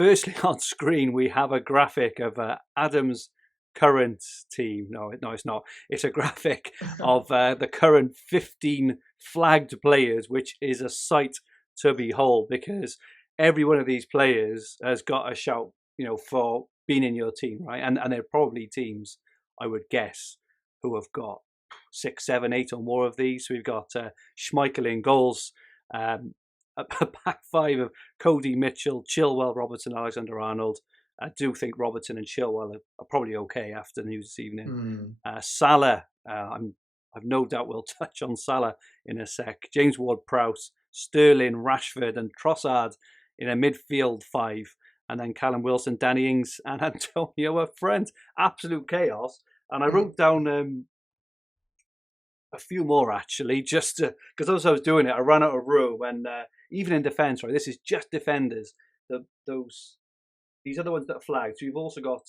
firstly, on screen, we have a graphic of Adam's current team. No, it's not. It's a graphic of the current 15 flagged players, which is a sight to behold, because every one of these players has got a shout, for being in your team, right? And they're probably teams, I would guess, who have got 6, 7, 8 or more of these. So we've got Schmeichel in goals, a back five of Cody Mitchell, Chilwell, Robertson, Alexander-Arnold. I do think Robertson and Chilwell are probably okay after the news this evening. Salah, I've no doubt we'll touch on Salah in a sec. James Ward-Prowse, Sterling, Rashford and Trossard in a midfield five. And then Callum Wilson, Danny Ings and Antonio up front. Absolute chaos. And I wrote down a few more, actually, just because as I was doing it, I ran out of room. And even in defence, right, this is just defenders. These are the ones that are flagged. So you've also got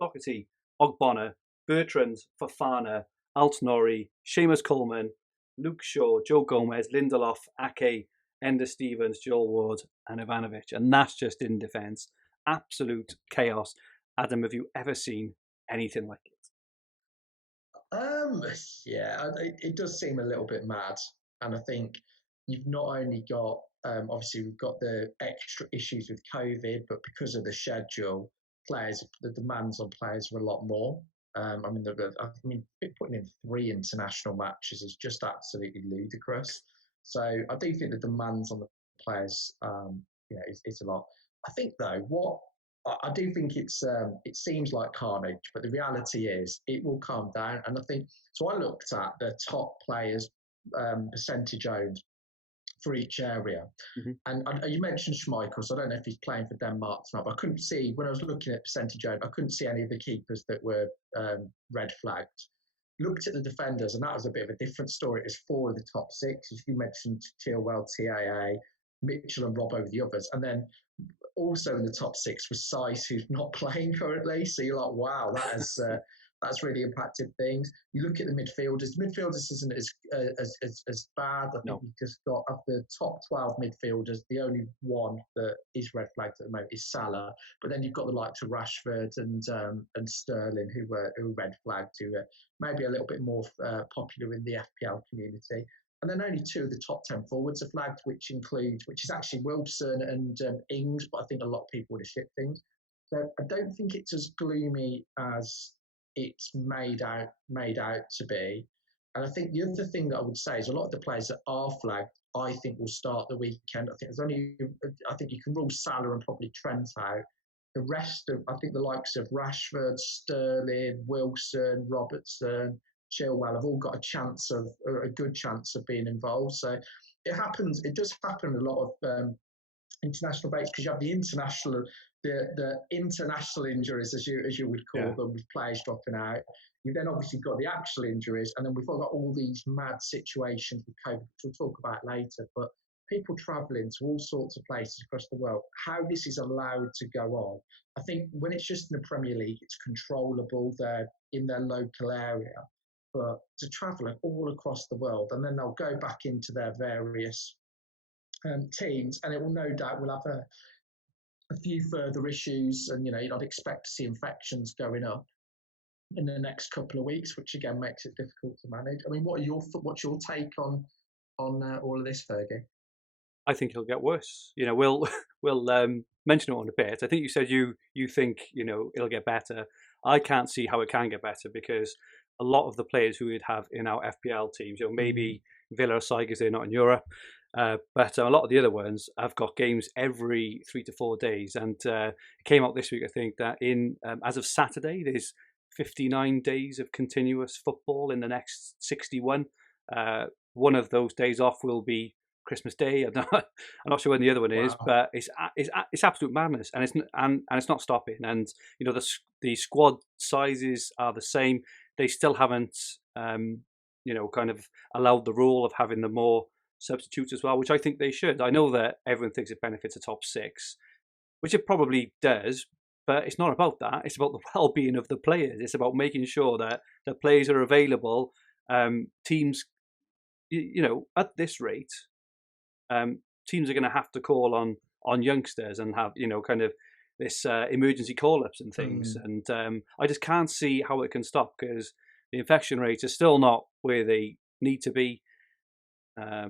Doherty, Ogbonna, Bertrand, Fofana, Altnori, Seamus Coleman, Luke Shaw, Joe Gomez, Lindelof, Ake, Ender Stevens, Joel Ward and Ivanovic. And that's just in defence. Absolute chaos. Adam, have you ever seen anything like it? Yeah, it does seem a little bit mad. And I think you've not only got, obviously we've got the extra issues with COVID, but because of the schedule, the demands on players are a lot more. Putting in 3 international matches is just absolutely ludicrous. So I do think the demands on the players, it's a lot. I think though, I do think it seems like carnage, but the reality is it will calm down. And I think, so I looked at the top players percentage owned for each area. And you mentioned Schmeichel, so I don't know if he's playing for Denmark tonight, but I couldn't see, when I was looking at percentage owned, I couldn't see any of the keepers that were red flagged. Looked at the defenders, and that was a bit of a different story. It was 4 of the top 6, as you mentioned, Chilwell, TAA, Mitchell and Rob over the others. And then also in the top 6 was Saiss, who's not playing currently. So you're like, wow, that's really impacted things. You look at the midfielders. The midfielders isn't as bad. I think you've just got, of the top 12 midfielders, the only one that is red flagged at the moment is Salah. But then you've got the likes of Rashford and Sterling, who were red flagged, who are maybe a little bit more popular in the FPL community. And then only 2 of the top 10 forwards are flagged, which is actually Wilson and Ings, but I think a lot of people would have shipped things. So I don't think it's as gloomy as it's made out to be. And I think the other thing that I would say is a lot of the players that are flagged, I think, will start the weekend. I think you can rule Salah and probably Trent out. The rest of, I think the likes of Rashford, Sterling, Wilson, Robertson, Chilwell have all got a good chance of being involved. So it does happen a lot of international breaks, because you have the international injuries, as you would call them, with players dropping out. You've then obviously got the actual injuries, and then we've got all these mad situations with COVID, which we'll talk about later. But people travelling to all sorts of places across the world, how this is allowed to go on. I think when it's just in the Premier League, it's controllable. They're in their local area. But to travel all across the world, and then they'll go back into their various teams, and it will no doubt will have a few further issues, and I'd expect to see infections going up in the next couple of weeks, which again makes it difficult to manage. I mean, what's your take on all of this, Fergie? I think it'll get worse. We'll mention it in a bit. I think you said you think it'll get better. I can't see how it can get better, because a lot of the players who we'd have in our FPL teams, maybe Villa or Tigers, they're not in Europe, but a lot of the other ones have got games every 3 to 4 days. And it came out this week, I think, that as of Saturday, there's 59 days of continuous football in the next 61. One of those days off will be Christmas Day. I'm not sure when the other one is, but it's absolute madness, and it's not stopping. And the squad sizes are the same. They still haven't kind of allowed the rule of having the more substitutes as well, which I think they should. I know that everyone thinks it benefits the top 6, which it probably does, but it's not about that. It's about the well-being of the players. It's about making sure that the players are available. Teams, at this rate, teams are going to have to call on on youngsters and have, kind of this emergency call-ups and things. And I just can't see how it can stop because the infection rates are still not where they need to be. A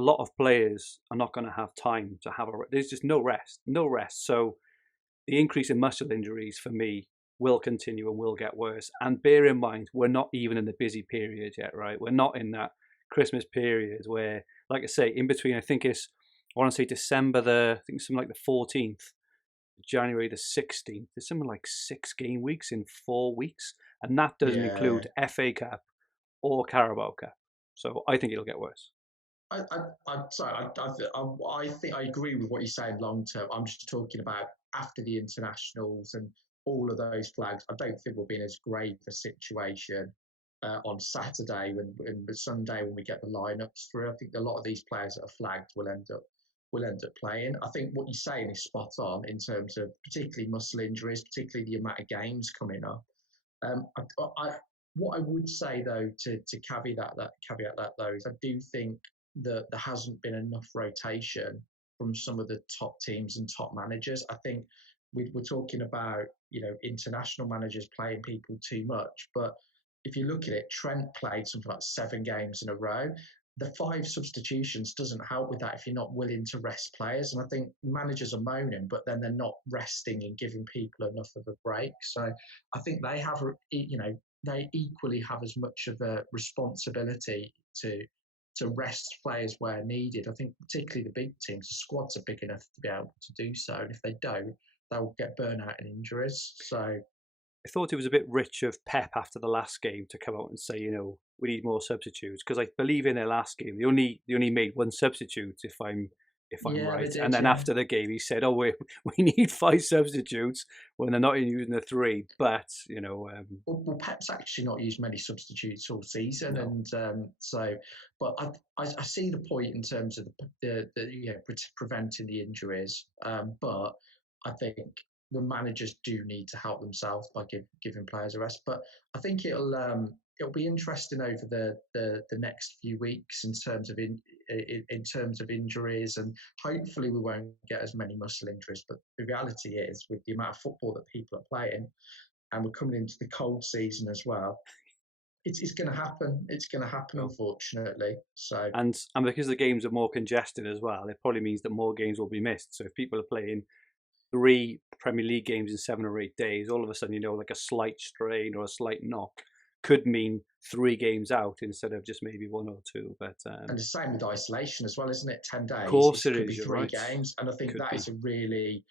lot of players are not going to have time to have there's just no rest. So the increase in muscle injuries for me will continue and will get worse. And bear in mind, we're not even in the busy period yet, right? We're not in that Christmas period where, like I say, in between, I want to say December I think something like the 14th, January the 16th. There's something like 6 game weeks in 4 weeks. And that doesn't include FA Cup or Carabao Cup. So I think it'll get worse. I think I agree with what you're saying long term. I'm just talking about after the internationals and all of those flags. I don't think we'll be in as grave a situation on Saturday and Sunday when we get the lineups through. I think a lot of these players that are flagged will end up playing. I think what you're saying is spot on in terms of particularly muscle injuries, particularly the amount of games coming up. What I would say though to caveat that though is I do think that there hasn't been enough rotation from some of the top teams and top managers. I think we're talking about, international managers playing people too much. But if you look at it, Trent played something like 7 games in a row. The 5 substitutions doesn't help with that if you're not willing to rest players. And I think managers are moaning, but then they're not resting and giving people enough of a break. So I think they have, they equally have as much of a responsibility to rest players where needed. I think particularly the big teams, the squads are big enough to be able to do so. And if they don't, they'll get burnout and injuries. So I thought it was a bit rich of Pep after the last game to come out and say, we need more substitutes, because I believe in their last game they only made 1 substitute if I'm right. Did, and then after the game he said, we need 5 substitutes when they're not even using the 3. But well, Pep's actually not used many substitutes all season, no. And but I see the point in terms of the preventing the injuries, but I think the managers do need to help themselves by giving players a rest. But I think it'll be interesting over the next few weeks in terms of injuries, and hopefully we won't get as many muscle injuries. But the reality is, with the amount of football that people are playing, and we're coming into the cold season as well, it's going to happen. It's going to happen, unfortunately. So and because the games are more congested as well, it probably means that more games will be missed. So if people are playing 3 Premier League games in 7 or 8 days, all of a sudden, like a slight strain or a slight knock could mean 3 games out instead of just maybe 1 or 2. But and the same with isolation as well, isn't it? 10 days. Of course, it could be 3 right. games, and I think that is a really,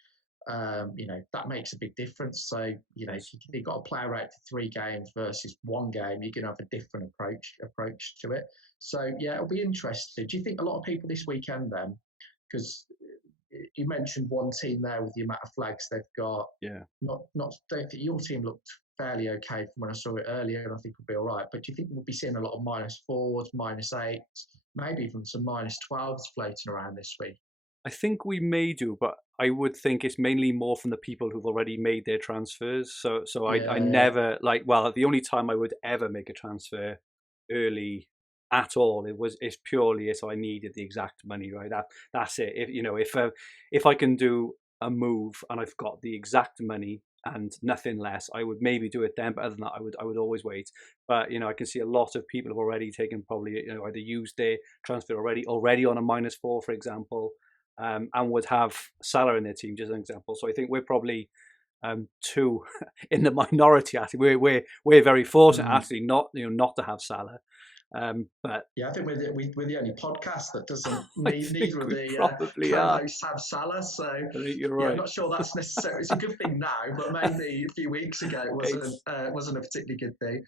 that makes a big difference. So if you've got a player out for 3 games versus 1 game, you're going to have a different approach to it. So it'll be interesting. Do you think a lot of people this weekend then, because you mentioned one team there with the amount of flags they've got. Yeah. Don't think your team looked fairly okay from when I saw it earlier, and I think it'll be all right. But do you think we'll be seeing a lot of -4s, -8s, maybe even some -12s floating around this week? I think we may do, but I would think it's mainly more from the people who've already made their transfers. So I never the only time I would ever make a transfer early at all, it's purely if I needed the exact money, right? That's it. If I can do a move and I've got the exact money and nothing less, I would maybe do it then. But other than that, I would always wait. But I can see a lot of people have already taken probably either used their transfer already on a -4, for example, and would have Salah in their team, just an example. So I think we're probably two in the minority. Actually, we're very fortunate actually not to have Salah. But I think we're the only podcast that doesn't neither of the co-hosts have Salah. So I think you're right. I'm not sure that's necessary. It's a good thing now, but maybe a few weeks ago it wasn't a particularly good thing.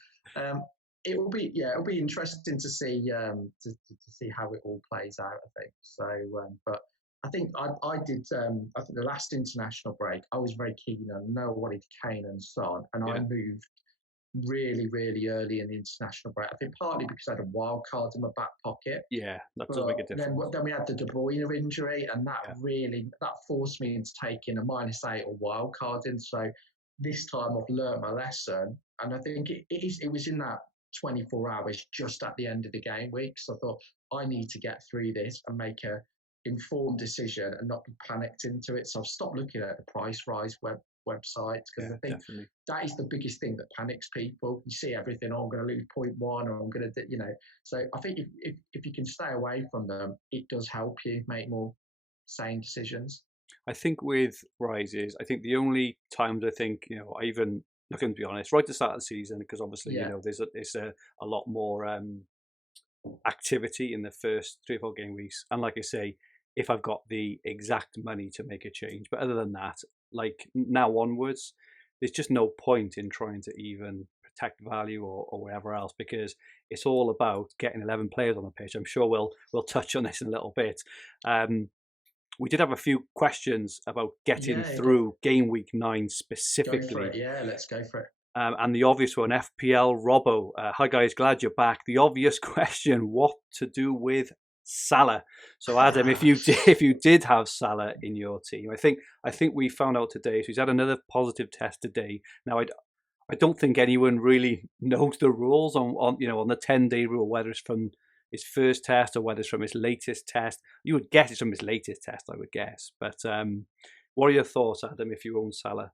It'll be interesting to see how it all plays out. I think so, but I think I did. I think the last international break, I was very keen on wanted Kane and Son, and I moved really, really early in the international break. I think partly because I had a wild card in my back pocket. Yeah, that does make a difference. Then we had the De Bruyne injury, and that forced me into taking a -8 or wild card in. So this time I've learnt my lesson, and I think it was in that 24 hours just at the end of the game week. So I thought I need to get through this and make a informed decision and not be panicked into it. So I've stopped looking at the price rise websites because I think definitely. that is the biggest thing that panics people. You see everything, oh, I'm going to lose 0.1 or I'm going to, So I think if you can stay away from them, it does help you make more sane decisions. I think with rises, I think the only times I think, I even, looking to be honest, right at the start of the season, because obviously, there's a lot more activity in the first 3 or 4 game weeks. And like I say, if I've got the exact money to make a change, but other than that, like now onwards, there's just no point in trying to even protect value or whatever else, because it's all about getting 11 players on the pitch. I'm sure we'll touch on this in a little bit. We did have a few questions about getting through game week 9 specifically. Go for it. Yeah, let's go for it. And the obvious one, FPL Robbo. Hi guys, glad you're back. The obvious question: what to do with Salah? So Adam, if you did have Salah in your team, I think we found out today. So he's had another positive test today. Now I don't think anyone really knows the rules on the 10-day rule, whether it's from his first test or whether it's from his latest test. You would guess it's from his latest test, I would guess. But what are your thoughts, Adam, if you own Salah?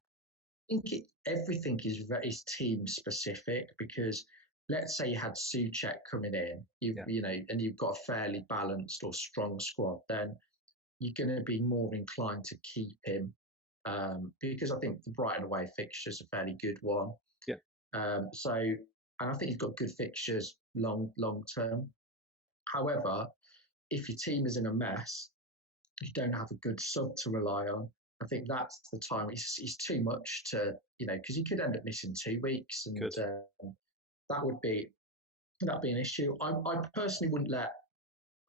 I think everything is team specific, because let's say you had Souček coming in, and you've got a fairly balanced or strong squad, then you're going to be more inclined to keep him, because I think the Brighton away fixture is a fairly good one. Yeah. And I think he's got good fixtures long term. However, if your team is in a mess, you don't have a good sub to rely on. I think that's the time. It's too much to, because you could end up missing 2 weeks, and that'd be an issue. I personally wouldn't let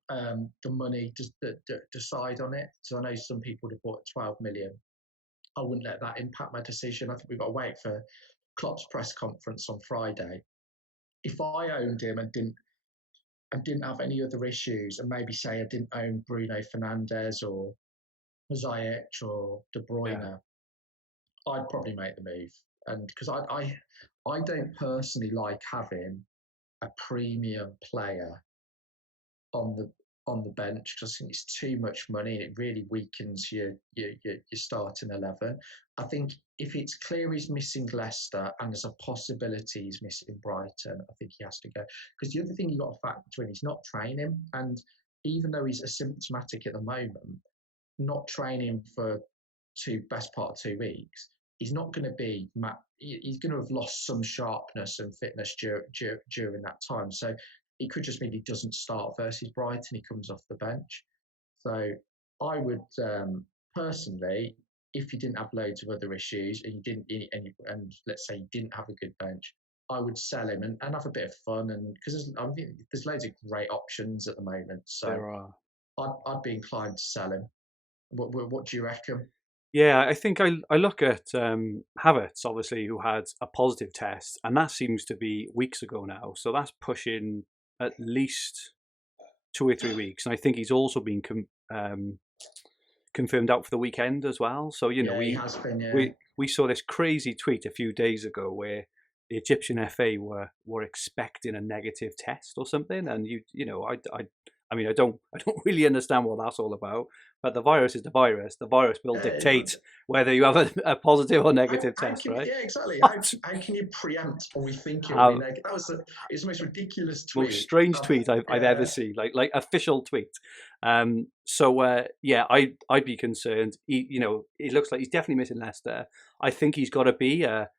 the money decide on it. So I know some people would have bought 12 million. I wouldn't let that impact my decision. I think we've got to wait for Klopp's press conference on Friday. If I owned him and didn't have any other issues, and maybe say I didn't own Bruno Fernandes or Ziyech or De Bruyne, I'd probably make the move. And because I don't personally like having a premium player on the bench, because I think it's too much money and it really weakens your starting 11. I think if it's clear he's missing Leicester and there's a possibility he's missing Brighton, I think he has to go. Because the other thing you've got to factor in, he's not training, and even though he's asymptomatic at the moment, not training for best part of 2 weeks, he's not going to be. He's going to have lost some sharpness and fitness during that time. So it could just mean he doesn't start versus Brighton. He comes off the bench. So I would personally, if you didn't have loads of other issues and you didn't, and let's say you didn't have a good bench, I would sell him and have a bit of fun. And because there's loads of great options at the moment, so there are. I'd be inclined to sell him. What do you reckon? Yeah, I think I look at Havertz, obviously, who had a positive test, and that seems to be weeks ago now. So that's pushing at least 2 or 3 weeks. And I think he's also been confirmed out for the weekend as well. So, he has been, we saw this crazy tweet a few days ago where the Egyptian FA were expecting a negative test or something. And, I don't really understand what that's all about. But the virus is the virus. The virus will dictate whether you have a positive or negative test, right? Yeah, exactly. How can you preempt or we think it will be negative? It's the most ridiculous tweet. Most strange tweet I've ever seen, like official tweet. I'd be concerned. It looks like he's definitely missing Leicester. I think he's got to be a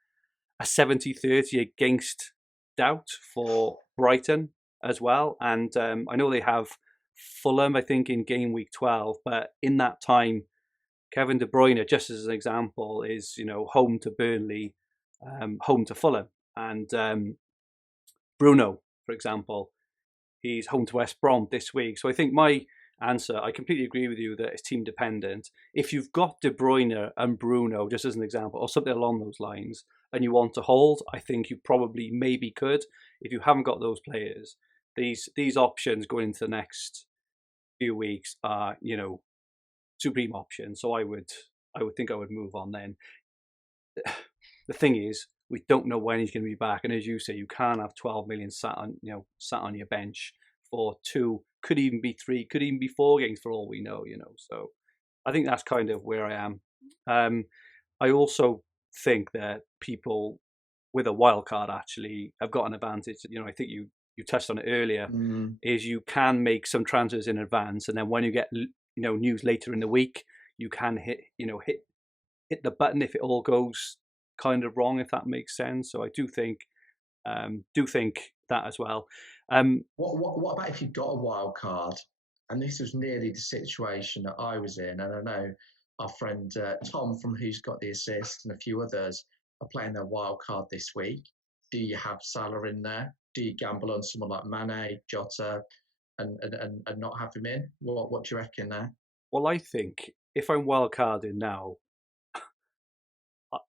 70-30 against doubt for Brighton as well. And I know they have Fulham, I think, in game week 12, but in that time, Kevin De Bruyne, just as an example, is home to Burnley, home to Fulham, and Bruno, for example, he's home to West Brom this week. So I think my answer, I completely agree with you that it's team dependent. If you've got De Bruyne and Bruno, just as an example, or something along those lines, and you want to hold, I think you probably maybe could. If you haven't got those players, these options going into the next few weeks are, supreme options. So I would think I would move on then. The thing is, we don't know when he's going to be back, and as you say, you can't have 12 million sat on your bench for 2, could even be 3, could even be 4 games for all we know, So I think that's kind of where I am. I also think that people with a wild card actually have got an advantage. I think you touched on it earlier. Is you can make some transfers in advance, and then when you get news later in the week, you can hit the button if it all goes kind of wrong, if that makes sense. So I do think that as well. What about if you've got a wild card? And this was nearly the situation that I was in, and I know our friend Tom from Who's Got the Assist and a few others are playing their wild card this week. Do you have Salah in there? Do you gamble on someone like Mane, Jota, and not have him in? What do you reckon there? Well, I think if I'm wild carding now,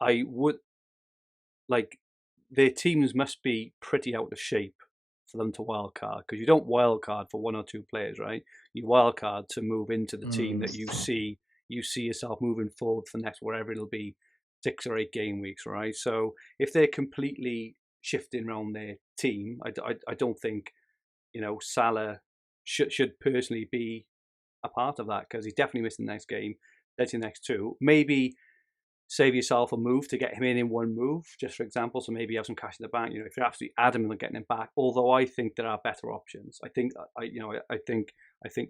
I would their teams must be pretty out of shape for them to wildcard, because you don't wildcard for 1 or 2 players, right? You wildcard to move into the team that you see yourself moving forward for the next, whatever it'll be, 6 or 8 game weeks, right? So if they're completely shifting around their team, I don't think Salah should personally be a part of that, because he's definitely missing the next game. That's the next 2. Maybe save yourself a move to get him in one move, just for example. So maybe you have some cash in the bank. If you're absolutely adamant on getting him back, although I think there are better options. I think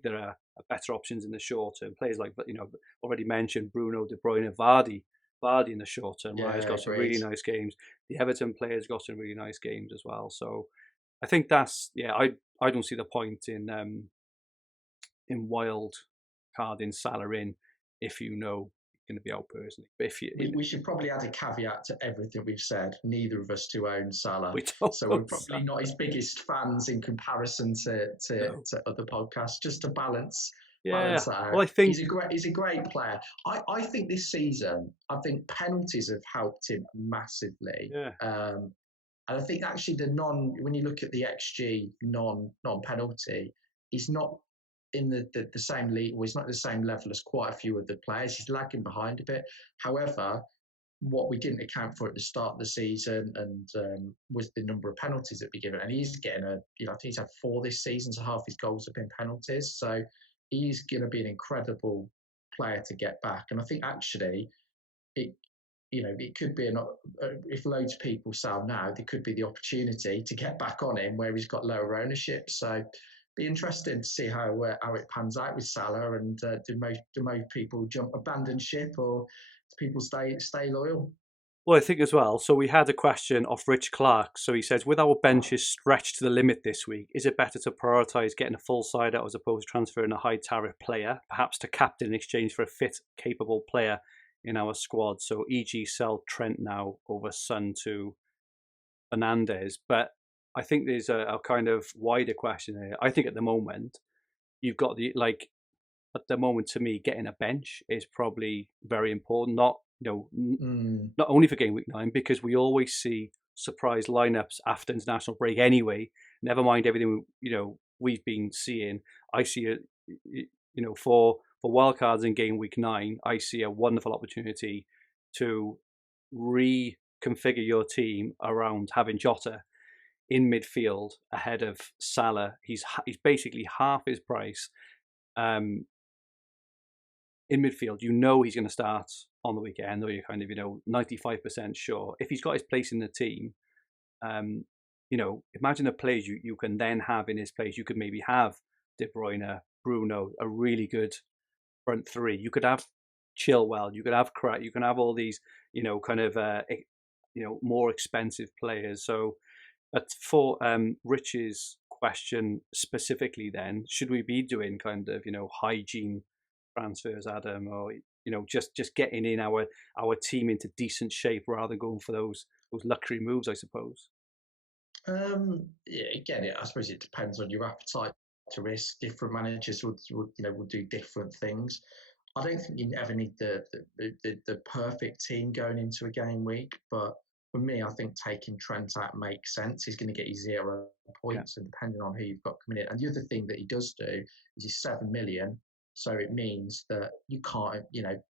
there are better options in the short term. Players like already mentioned Bruno, De Bruyne, Vardy in the short term. Yeah, has got some really nice games. The Everton players got some really nice games as well. So I think that's I don't see the point in wild carding Salah in if going to be out personally. But we should probably add a caveat to everything we've said. Neither of us two own Salah, so we're probably not his biggest fans in comparison to other podcasts. Just to balance that out. Well, I think he's a great player. I think this season, penalties have helped him massively. Yeah. And I think actually when you look at the XG non penalty, he's not in the same league. Well, he's not at the same level as quite a few other players. He's lagging behind a bit. However, what we didn't account for at the start of the season and was the number of penalties that we given. And he's getting I think he's had 4 this season, so half his goals have been penalties. So he's going to be an incredible player to get back. And I think actually it could be if loads of people sell now, there could be the opportunity to get back on him where he's got lower ownership. So be interesting to see how it pans out with Salah, and do most people abandon ship, or do people stay loyal? Well, I think as well. So we had a question off Rich Clark. So he says, with our benches stretched to the limit this week, is it better to prioritise getting a full side out as opposed to transferring a high tariff player, perhaps to captain in exchange for a fit, capable player in our squad? So e.g. sell Trent now over Son to Fernandes. But I think there's a kind of wider question here. I think at the moment, you've got at the moment, to me, getting a bench is probably very important. Not only for game week 9, because we always see surprise lineups after international break anyway. Never mind everything we've been seeing. I see it, for wildcards in game week 9. I see a wonderful opportunity to reconfigure your team around having Jota in midfield ahead of Salah. He's basically half his price. In midfield, he's going to start on the weekend, or you're kind of 95% sure. If he's got his place in the team, imagine the players you can then have in his place. You could maybe have De Bruyne, Bruno, a really good front 3. You could have Chilwell, you could have Krat, you can have all these more expensive players. So for Rich's question specifically, then should we be doing kind of hygiene transfers, Adam, or just getting in our team into decent shape rather than going for those luxury moves, I suppose? Again, I suppose it depends on your appetite to risk. Different managers would do different things. I don't think you ever need the perfect team going into a game week, but for me, I think taking Trent out makes sense. He's going to get you 0 points, and depending on who you've got coming in. And the other thing that he does do is he's 7 million. So it means that you can't,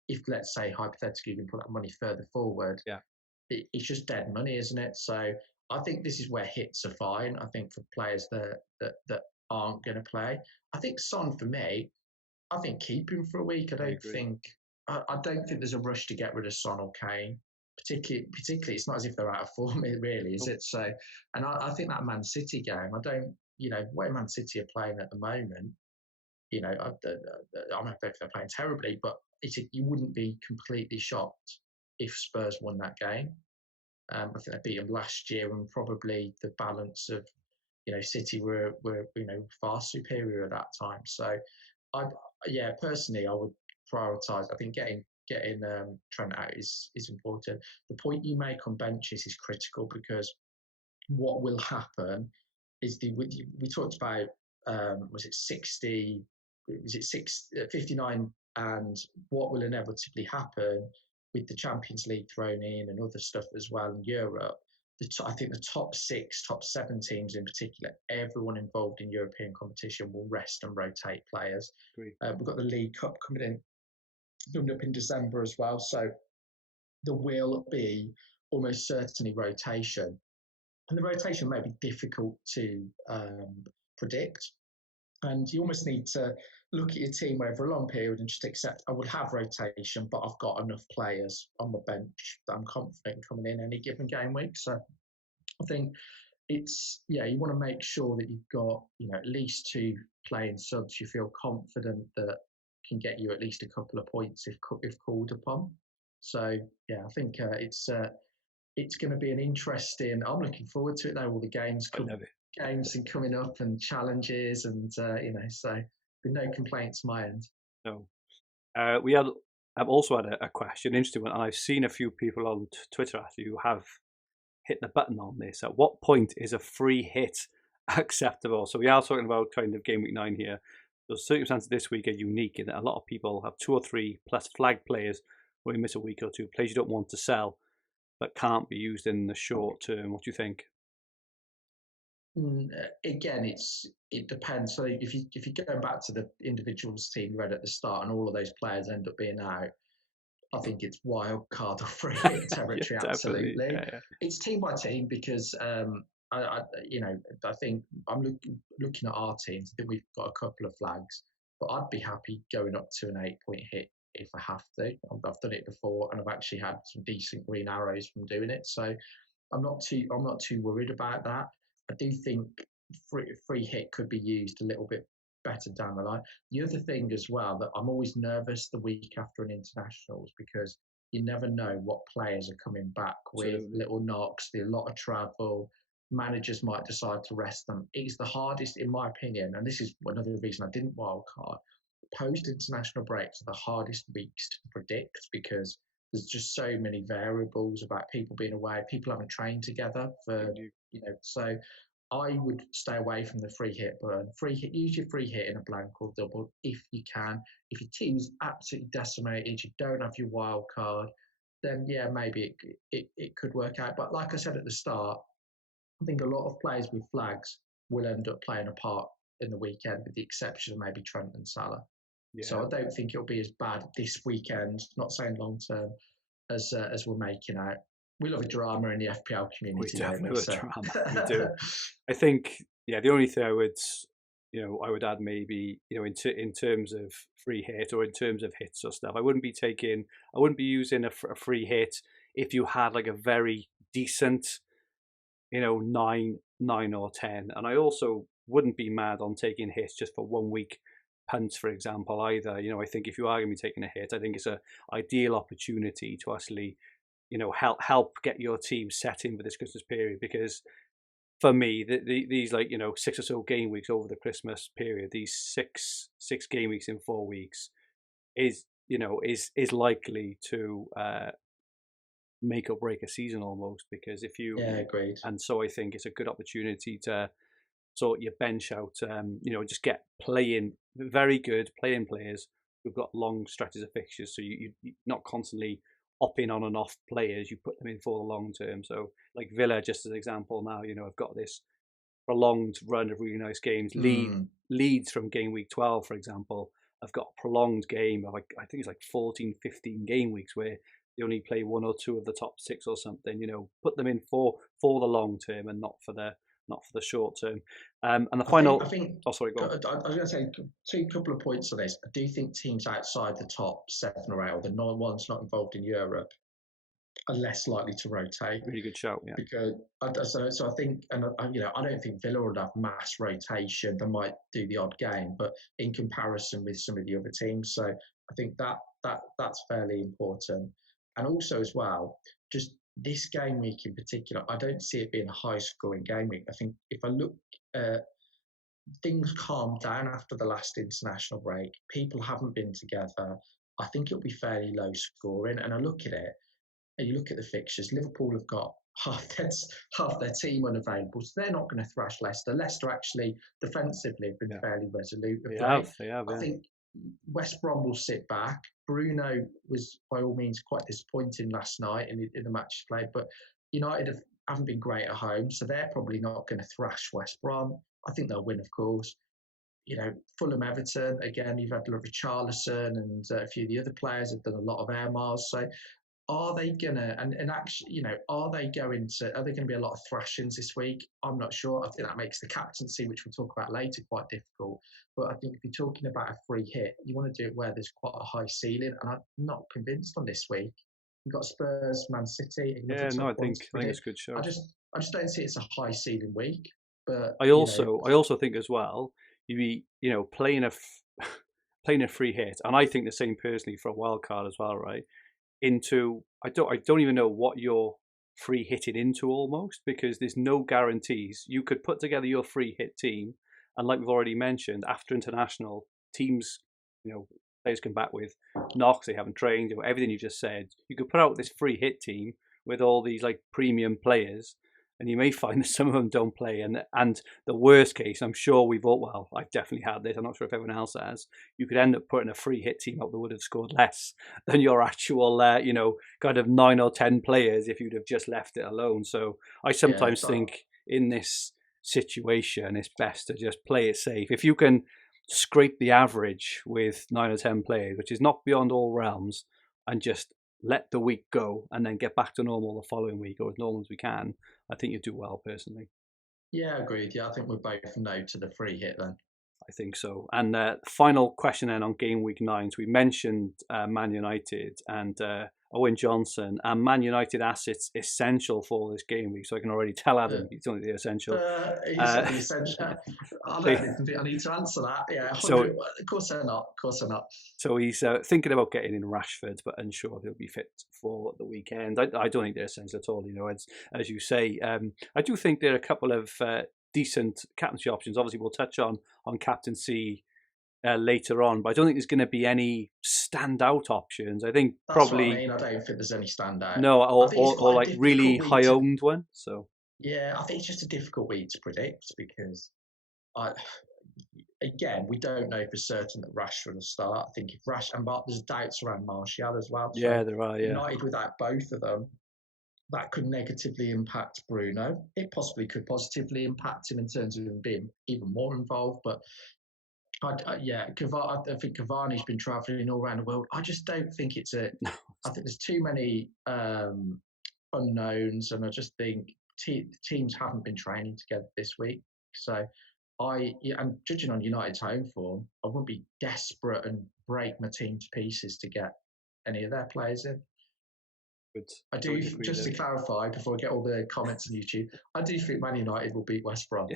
if let's say hypothetically you can put that money further forward, it's just dead money, isn't it? So I think this is where hits are fine. I think for players that aren't going to play. I think Son, for me, I think keep him for a week. I don't agree. think there's a rush to get rid of Son or Kane. Particularly, it's not as if they're out of form, really, is it? So, and I think that Man City game, I don't, where Man City are playing at the moment, I'm not if they're playing terribly, but you wouldn't be completely shocked if Spurs won that game. I think they beat them last year, and probably the balance of, City were far superior at that time. So, personally, I would prioritise. I think getting Trent out is important. The point you make on benches is critical, because what will happen is we talked about was it 60, was it 59, and what will inevitably happen with the Champions League thrown in and other stuff as well in Europe. I think the top 6, top 7 teams in particular, everyone involved in European competition will rest and rotate players. We've got the League Cup coming up in December as well, so there will be almost certainly rotation. And the rotation may be difficult to predict. And you almost need to look at your team over a long period and just accept, I will have rotation, but I've got enough players on the bench that I'm confident coming in any given game week. So I think it's, you want to make sure that you've got, at least 2 playing subs you feel confident that can get you at least a couple of points if called upon. So, I think it's going to be an interesting. I'm looking forward to it though. All the games and coming up and challenges, and so with no complaints on my end. No, I've also had a question, interesting one, and I've seen a few people on Twitter actually who have hit the button on this. At what point is a free hit acceptable? So we are talking about kind of game week 9 here. The circumstances this week are unique in that a lot of people have 2 or 3 plus flag players where you miss a week or 2, players you don't want to sell but can't be used in the short term. What do you think? Again, it depends. So if you go back to the individuals team you read at the start, and all of those players end up being out, I think it's wild card or free hit territory. Absolutely, It's team by team, because I think I'm looking at our teams. I think we've got a couple of flags, but I'd be happy going up to an 8-point hit if I have to. I've done it before, and I've actually had some decent green arrows from doing it. So I'm not too worried about that. I do think free hit could be used a little bit better down the line. The other thing as well, that I'm always nervous the week after an internationals, because you never know what players are coming back with. Little knocks, a lot of travel. Managers might decide to rest them. It's the hardest, in my opinion, and this is another reason I didn't wildcard. Post-international breaks are the hardest weeks to predict, because there's just so many variables about people being away. People haven't trained together for, so I would stay away from the free hit burn. Use your free hit in a blank or double if you can. If your team's absolutely decimated, you don't have your wild card, then maybe it could work out. But like I said at the start, I think a lot of players with flags will end up playing a part in the weekend, with the exception of maybe Trent and Salah. So I don't think it'll be as bad this weekend, not saying long term, as we're making out. We love a drama in the FPL community. We definitely love drama. We do. I think, the only thing I would add maybe, in terms of free hit or in terms of hits or stuff, I wouldn't be using a free hit if you had like a very decent, 9 or 10. And I also wouldn't be mad on taking hits just for 1 week punts, for example, either. I think if you are going to be taking a hit, I think it's an ideal opportunity to actually, help get your team set in for this Christmas period. Because for me, these 6 or so game weeks over the Christmas period, these six game weeks in 4 weeks is likely to make or break a season almost. Because if you, agreed. And so I think it's a good opportunity to sort your bench out, just get very good playing players who've got long stretches of fixtures, so you're not constantly hopping on and off players. You put them in for the long term. So like Villa, just as an example now, I've got this prolonged run of really nice games. Leeds from game week 12, for example, I've got a prolonged game of I think it's like 14, 15 game weeks where they only play 1 or 2 of the top 6 or something. Put them in for the long term and not for the short term. And the I final. think. Oh, sorry, go on. I was going to say couple of points on this. I do think teams outside the top 7 or 8, or the ones not involved in Europe, are less likely to rotate. Really good shout, yeah. Because so I think, and I don't think Villa will have mass rotation. They might do the odd game, but in comparison with some of the other teams, so I think that's fairly important. And also as well, just this game week in particular, I don't see it being a high scoring game week. I think if I look, things calmed down after the last international break. People haven't been together. I think it'll be fairly low scoring. And I look at it, and you look at the fixtures. Liverpool have got half their team unavailable, so they're not going to thrash Leicester. Leicester actually defensively have been fairly resolute. They have. I think West Brom will sit back. Bruno was by all means quite disappointing last night in the match played, but United haven't been great at home, so they're probably not going to thrash West Brom. I think they'll win, of course. Fulham, Everton, again, you've had Richarlison and a few of the other players have done a lot of air miles. So are they gonna are they going to be a lot of thrashings this week? I'm not sure. I think that makes the captaincy, which we'll talk about later, quite difficult. But I think if you're talking about a free hit, you want to do it where there's quite a high ceiling, and I'm not convinced on this week. You've got Spurs, Man City. Yeah, no, I think it's a good show. I just don't see it's a high ceiling week. But I also think as well, playing a free hit, and I think the same personally for a wild card as well, right? I don't even know what you're free hitting into almost, because there's no guarantees. You could put together your free hit team, and like we've already mentioned, after international teams, players come back with knocks, they haven't trained, everything you just said. You could put out this free hit team with all these like premium players, and you may find that some of them don't play. And the worst case, I'm sure I've definitely had this, I'm not sure if everyone else has, you could end up putting a free hit team up that would have scored less than your actual, kind of 9 or 10 players if you'd have just left it alone. So I sometimes think in this situation, it's best to just play it safe. If you can scrape the average with 9 or 10 players, which is not beyond all realms, and just let the week go and then get back to normal the following week, or as normal as we can, I think you do well personally. Yeah, agreed. Yeah, I think we're both no to the free hit then. I think so. And final question then on game week 9. So we mentioned Man United and Owen Johnson, and Man United assets essential for this game week. So I can already tell Adam he's only the essential. He's the essential. I need to answer that. Yeah, so, of course they're not. So he's thinking about getting in Rashford, but unsure if he'll be fit for the weekend. I don't think they're essential at all. As you say, I do think there are a couple of decent captaincy options. Obviously, we'll touch on captaincy later on, but I don't think there's going to be any standout options. I think that's probably. What I mean. I don't think there's any standout. No, or like really high owned one. So yeah, I think it's just a difficult week to predict because, again, we don't know for certain that Rashford will start. I think if there's doubts around Martial as well. Yeah, there are. Yeah, United without both of them, that could negatively impact Bruno. It possibly could positively impact him in terms of him being even more involved. But I think Cavani's been travelling all around the world. I just don't think I think there's too many unknowns, and I just think teams haven't been training together this week. So and judging on United's home form, I wouldn't be desperate and break my team to pieces to get any of their players in. I do, just to clarify, before I get all the comments on YouTube, I do think Man United will beat West Brom.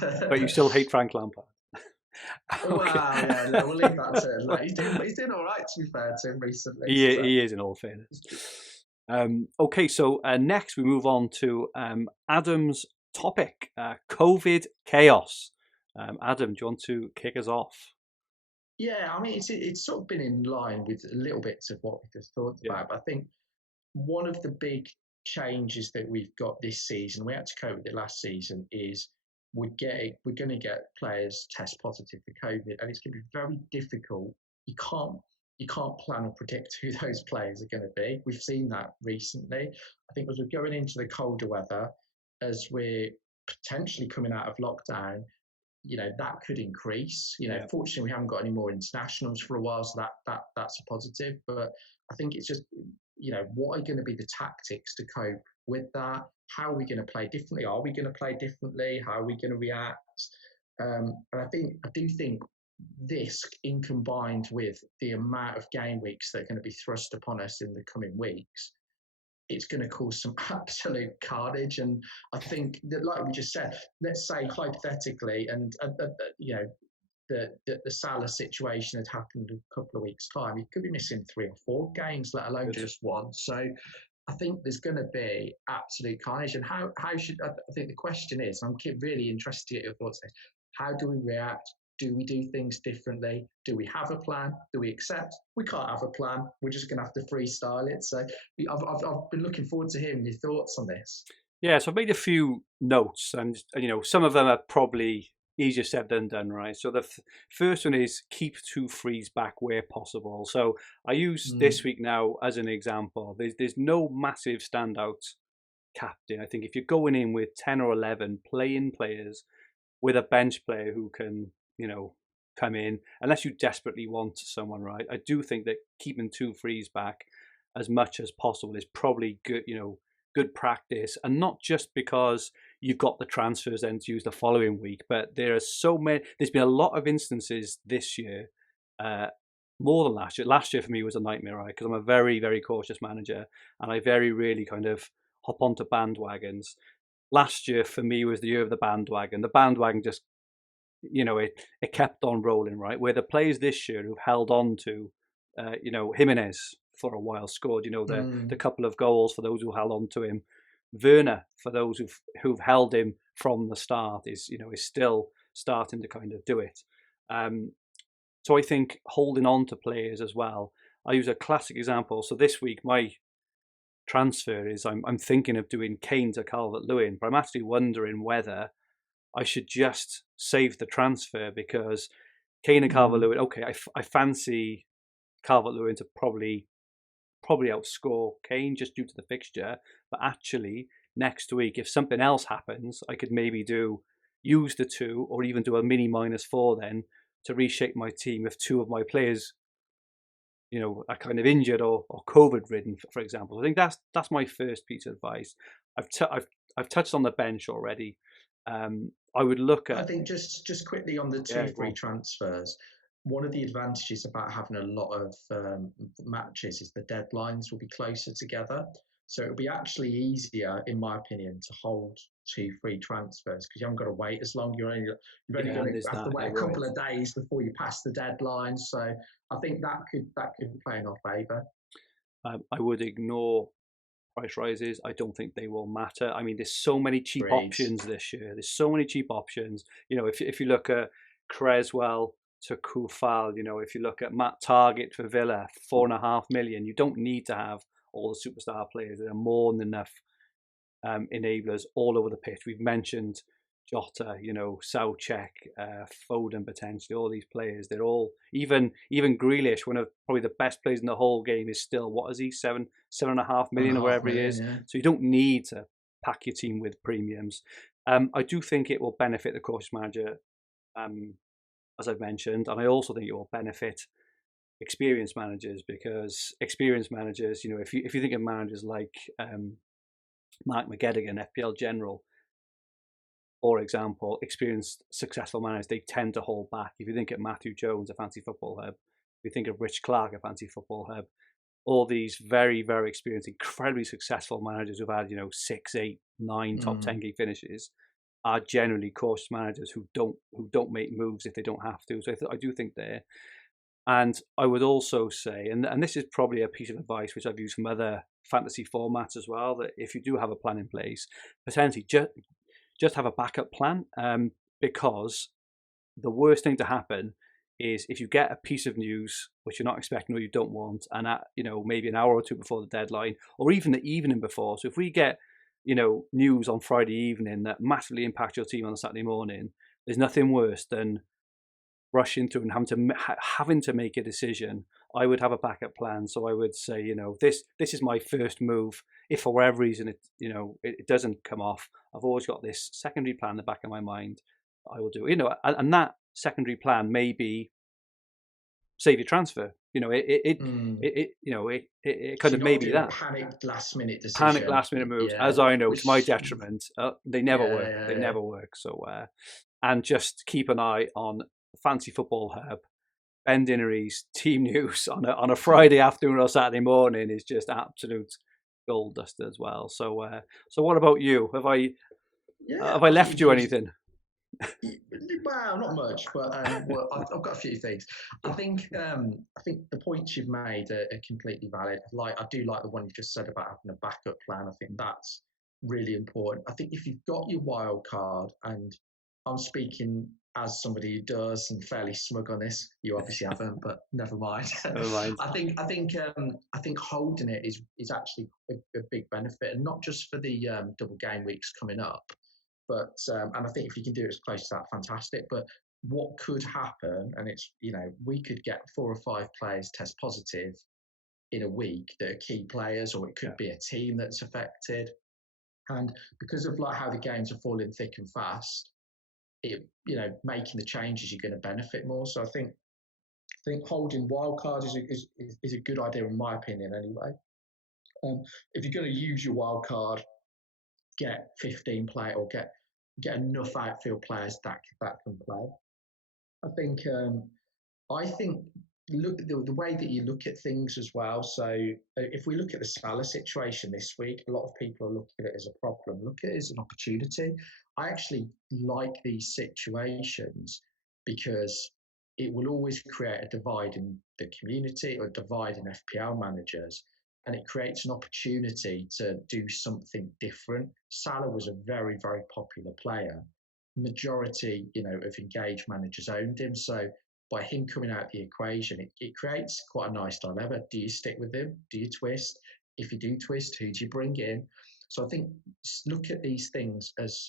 But you still hate Frank Lampard. Okay. Well, yeah, we'll leave that to him. He's doing all right, to be fair to him recently. He is, in all fairness. Okay, so next we move on to Adam's topic, COVID chaos. Adam, do you want to kick us off? Yeah, I mean, it's sort of been in line with a little bits of what we just talked about, but I think one of the big changes that we've got this season, we had to cope with it last season, is we're going to get players test positive for COVID, and it's going to be very difficult. You can't plan or predict who those players are going to be. We've seen that recently. I think as we're going into the colder weather, as we're potentially coming out of lockdown, that could increase. Fortunately, we haven't got any more internationals for a while, so that's a positive. But I think it's just, what are going to be the tactics to cope with that? How are we going to play differently? Are we going to play differently? How are we going to react? points. And I do think this, in combined with the amount of game weeks that are going to be thrust upon us in the coming weeks, it's going to cause some absolute carnage. And I think that, like we just said, let's say hypothetically, and the Salah situation had happened a couple of weeks' time, he could be missing 3 or 4 games, let alone just one. So I think there's going to be absolute carnage. And how should, I think the question is, I'm really interested to get your thoughts on this, how do we react? Do we do things differently? Do we have a plan? Do we accept we can't have a plan? We're just going to have to freestyle it. So I've been looking forward to hearing your thoughts on this. Yeah, so I've made a few notes, and some of them are probably easier said than done, right? So the first one is keep 2 frees back where possible. So I use this week now as an example. There's no massive standout captain. I think if you're going in with 10 or 11 playing players with a bench player who can, come in, unless you desperately want someone, right? I do think that keeping 2 frees back as much as possible is probably good, good practice, and not just because you've got the transfers then to use the following week, but there's been a lot of instances this year, more than last year. Last year for me was a nightmare, right? Because I'm a very, very cautious manager, and I very rarely kind of hop onto bandwagons. Last year for me was the year of the bandwagon. The bandwagon just, it kept on rolling, right? Where the players this year who've held on to, Jimenez for a while scored, the couple of goals for those who held on to him. Werner, for those who've held him from the start, is still starting to kind of do it. So I think holding on to players as well. I use a classic example. So this week my transfer is I'm thinking of doing Kane to Calvert-Lewin, but I'm actually wondering whether I should just save the transfer, because Kane and Calvert-Lewin, okay, I fancy Calvert-Lewin to probably outscore Kane just due to the fixture, but actually next week if something else happens, I could maybe use the 2 or even do a mini -4 then to reshape my team if 2 of my players are kind of injured or COVID ridden, for example. I think that's my first piece of advice. I've touched on the bench already. I would look at, I think just quickly on the 2 free transfers, one of the advantages about having a lot of matches is the deadlines will be closer together. So it'll be actually easier, in my opinion, to hold 2 free transfers because you haven't got to wait as long. You're only going to have to wait a couple of days before you pass the deadline. So I think that could play in our favour. I would ignore price rises. I don't think they will matter. I mean, there's so many cheap options this year. There's so many cheap options. If you look at Creswell to Kufal, if you look at Matt Target for Villa, 4.5 million, you don't need to have all the superstar players. There are more than enough enablers all over the pitch. We've mentioned Jota, Soucek, Foden potentially, all these players. They're all, even Grealish, one of probably the best players in the whole game, is still, what is he, 7.5 million or whatever he is. Yeah. So you don't need to pack your team with premiums. I do think it will benefit the cautious manager, as I've mentioned, and I also think it will benefit experienced managers, because experienced managers, if you think of managers like Mark McGettigan, FPL General, for example, experienced successful managers, they tend to hold back. If you think of Matthew Jones, a Fantasy Football Hub, if you think of Rich Clark, a Fantasy Football Hub, all these very, very experienced, incredibly successful managers who've had 6, 8, 9 top 10 game finishes are generally cautious managers who don't make moves if they don't have to. So I do think there. And I would also say, and this is probably a piece of advice which I've used from other fantasy formats as well, that if you do have a plan in place, potentially just have a backup plan, because the worst thing to happen is if you get a piece of news which you're not expecting or you don't want, and at maybe an hour or 2 before the deadline, or even the evening before. So if we get news on Friday evening that massively impacts your team on a Saturday morning, there's nothing worse than rushing through and having to make a decision. I would have a backup plan. So I would say, this is my first move. If for whatever reason it doesn't come off, I've always got this secondary plan in the back of my mind. I will do, and that secondary plan may be save your transfer. It kind of maybe that panicked last minute decision. Panic last minute moves, as I know, to my detriment. They never work. They never work. So and just keep an eye on Fancy Football Hub. Ben Dinnery's team news on a Friday afternoon or Saturday morning is just absolute gold dust as well. So what about you? Have I left you anything? Well, not much, but well, I've got a few things. I think the points you've made are completely valid. I do like the one you just said about having a backup plan. I think that's really important. I think if you've got your wild card, and I'm speaking as somebody who does and fairly smug on this. You obviously haven't, but never mind. Never mind. I think holding it is actually a big benefit, and not just for the double game weeks coming up. But and I think if you can do it as close to that, fantastic. But what could happen, and it's we could get 4 or 5 players test positive in a week that are key players, or it could be a team that's affected. And because of how the games are falling thick and fast, making the changes, you're going to benefit more. So I think holding wildcard is a good idea in my opinion. Anyway, if you're going to use your wildcard, get 15 play or get enough outfield players that can play. I think look the way that you look at things as well. So if we look at the Salah situation this week, a lot of people are looking at it as a problem. Look at it as an opportunity. I actually like these situations because it will always create a divide in the community or a divide in FPL managers. And it creates an opportunity to do something different. Salah was a very, very popular player. Majority, of engaged managers owned him. So by him coming out of the equation, it creates quite a nice dilemma. Do you stick with him? Do you twist? If you do twist, who do you bring in? So I think look at these things as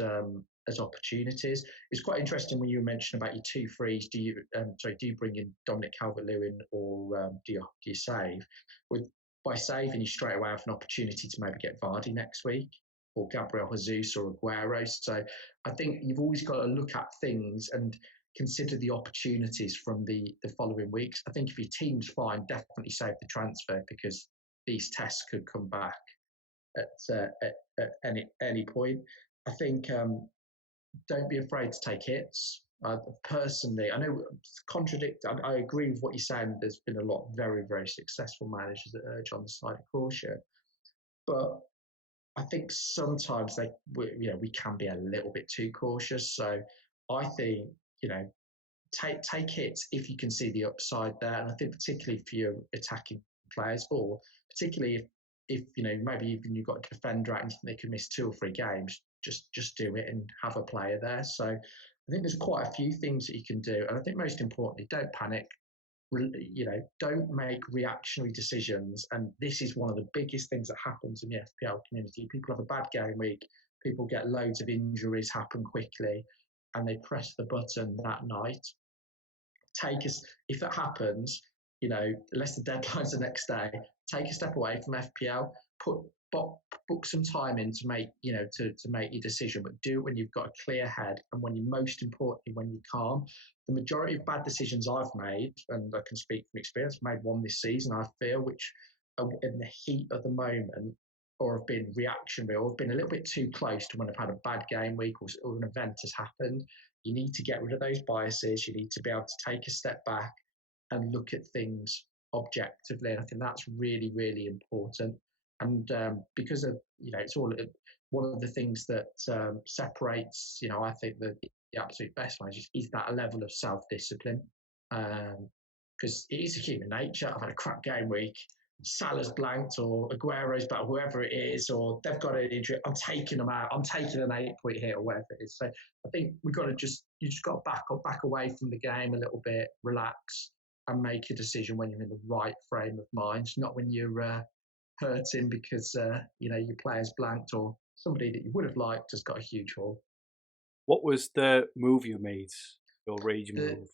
opportunities. It's quite interesting when you mentioned about your 2 frees. Do you bring in Dominic Calvert-Lewin or do you save? By saving, you straight away have an opportunity to maybe get Vardy next week, or Gabriel Jesus or Aguero. So I think you've always got to look at things and consider the opportunities from the following weeks. I think if your team's fine, definitely save the transfer because these tests could come back at any point. I think don't be afraid to take hits. Personally, I know I agree with what you're saying. There's been a lot of very, very successful managers that urge on the side of caution, but I think sometimes we can be a little bit too cautious. So I think take hits if you can see the upside there, and I think particularly for your attacking players, or particularly if maybe even you've got a defender out and they could miss 2 or 3 games, just do it and have a player there. So I think there's quite a few things that you can do, and I think most importantly, don't panic. Don't make reactionary decisions. And this is one of the biggest things that happens in the FPL community. People have a bad game week. People get loads of injuries happen quickly, and they press the button that night. If that happens, unless the deadline's the next day, take a step away from FPL. Book some time in to make to make your decision, but do it when you've got a clear head and most importantly when you're calm. The majority of bad decisions I've made, and I can speak from experience, made one this season I feel, which are in the heat of the moment, or have been reactionary, or have been a little bit too close to when I've had a bad game week or an event has happened. You need to get rid of those biases. You need to be able to take a step back and look at things objectively. And I think that's really, really important. And because of it's all one of the things that separates I think the absolute best managers is that level of self-discipline, because it is a human nature. I've had a crap game week, Salah's blanked or Aguero's back, whoever it is, or they've got an injury. I'm taking them out. I'm taking an 8-point hit or whatever it is. So I think you just got to back away from the game a little bit, relax, and make a decision when you're in the right frame of mind, not when you're hurting because your player's blanked or somebody that you would have liked has got a huge haul. What was the move you made? Your rage move?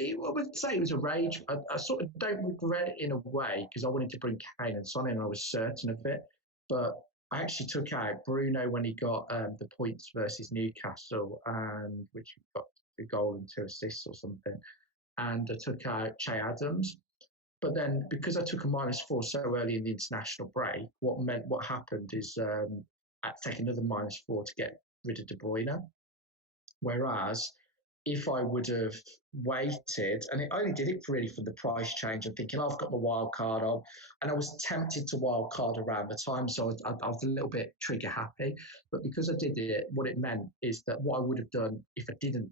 I would say it was a rage. I sort of don't regret it in a way because I wanted to bring Kane and Son in and I was certain of it. But I actually took out Bruno when he got the points versus Newcastle, and which got a goal and 2 assists or something. And I took out Che Adams. But then, because I took a -4 so early in the international break, what happened is I had to take another -4 to get rid of De Bruyne. Whereas if I would have waited, and it only did it really for the price change, I'm thinking, I've got my wild card on, and I was tempted to wild card around the time, so I was a little bit trigger happy. But because I did it, what it meant is that what I would have done if I didn't,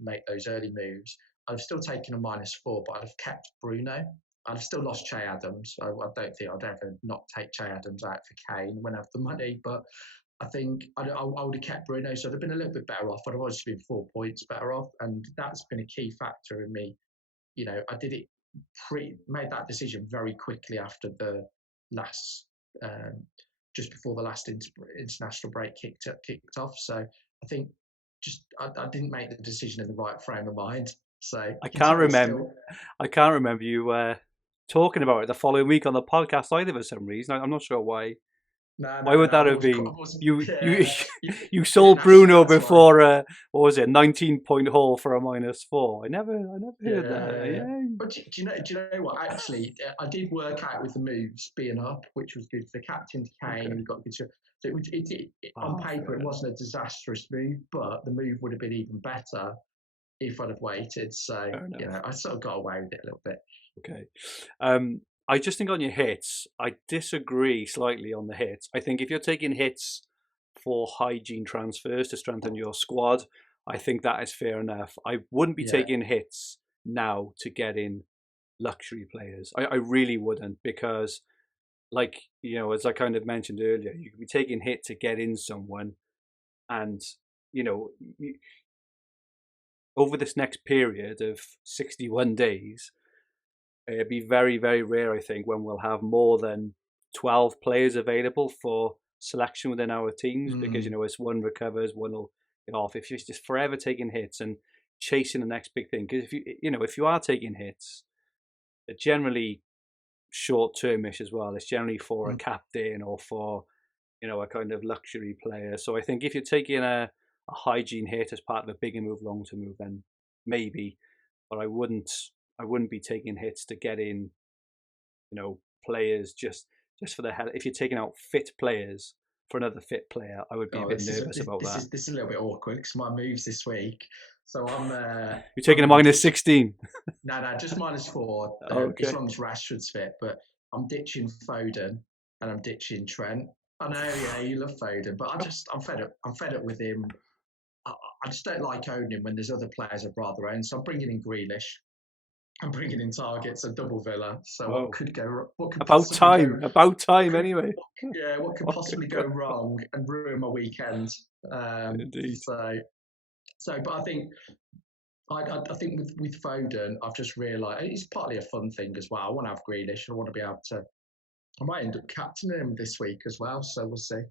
make those early moves, I'd have still taken a -4, but I'd have kept Bruno. I'd have still lost Che Adams. I don't think I'd ever not take Che Adams out for Kane when I have the money, but I think I would have kept Bruno, so I'd have been a little bit better off. I'd have obviously been 4 points better off, and that's been a key factor in me. I did it made that decision very quickly after the last, just before the last international break kicked off. So I think I didn't make the decision in the right frame of mind. So I can't remember you talking about it the following week on the podcast either for some reason. I'm not sure why. Why would that have been? You sold Bruno before what was it, 19-point haul for a -4? I never heard that. Yeah. But do you know what? Actually, I did work out with the moves being up, which was good for captain Kane. Okay. Got good. So on paper, it wasn't a disastrous move, but the move would have been even better if I'd have waited. So I sort of got away with it a little bit. Okay. I just think on your hits, I disagree slightly on the hits. I think if you're taking hits for hygiene transfers to strengthen your squad, I think that is fair enough. I wouldn't be taking hits now to get in luxury players. I really wouldn't, because, as I kind of mentioned earlier, you could be taking hit to get in someone, and over this next period of 61 days, it'd be very, very rare, I think, when we'll have more than 12 players available for selection within our teams, because, as one recovers, one will get off. If you're just forever taking hits and chasing the next big thing, because if you are taking hits, they're generally short-termish as well. It's generally for a captain or for, a kind of luxury player. So I think if you're taking a hygiene hit as part of a bigger move, long-term move, then maybe, but I wouldn't be taking hits to get in, players just for the hell. If you're taking out fit players for another fit player, I would be a bit nervous about that. This is a little bit awkward because my moves this week. So I'm. You're taking a -16. No, just -4. Okay. As long as Rashford's fit, but I'm ditching Foden and I'm ditching Trent. I know, you love Foden, but I'm fed up. I'm fed up with him. I just don't like owning him when there's other players I'd rather own. So I'm bringing in Grealish. I'm bringing in targets, a double Villa. So what could go? About time, anyway. What could possibly go wrong and ruin my weekend? Indeed. But I think with Foden, I've just realised it's partly a fun thing as well. I want to have Grealish. I want to be able to. I might end up captaining him this week as well. So we'll see.